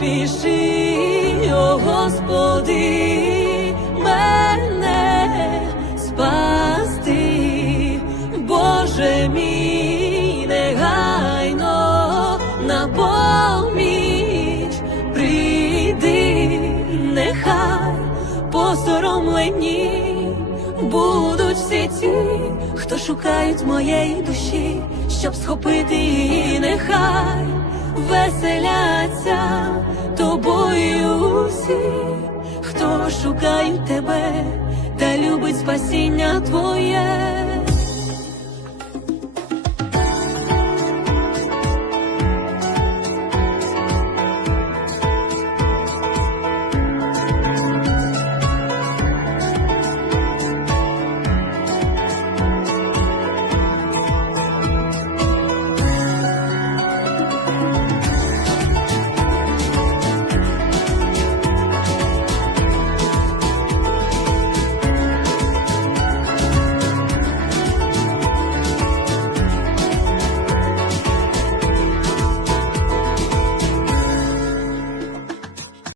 поспіши, о Господи, мене спасти, Боже мій, негайно на поміч прийди, нехай посоромлені будуть всі ті, хто шукають моєї душі, щоб схопити її, нехай веселяться тобою хто шукають тебе та любить спасіння твоє.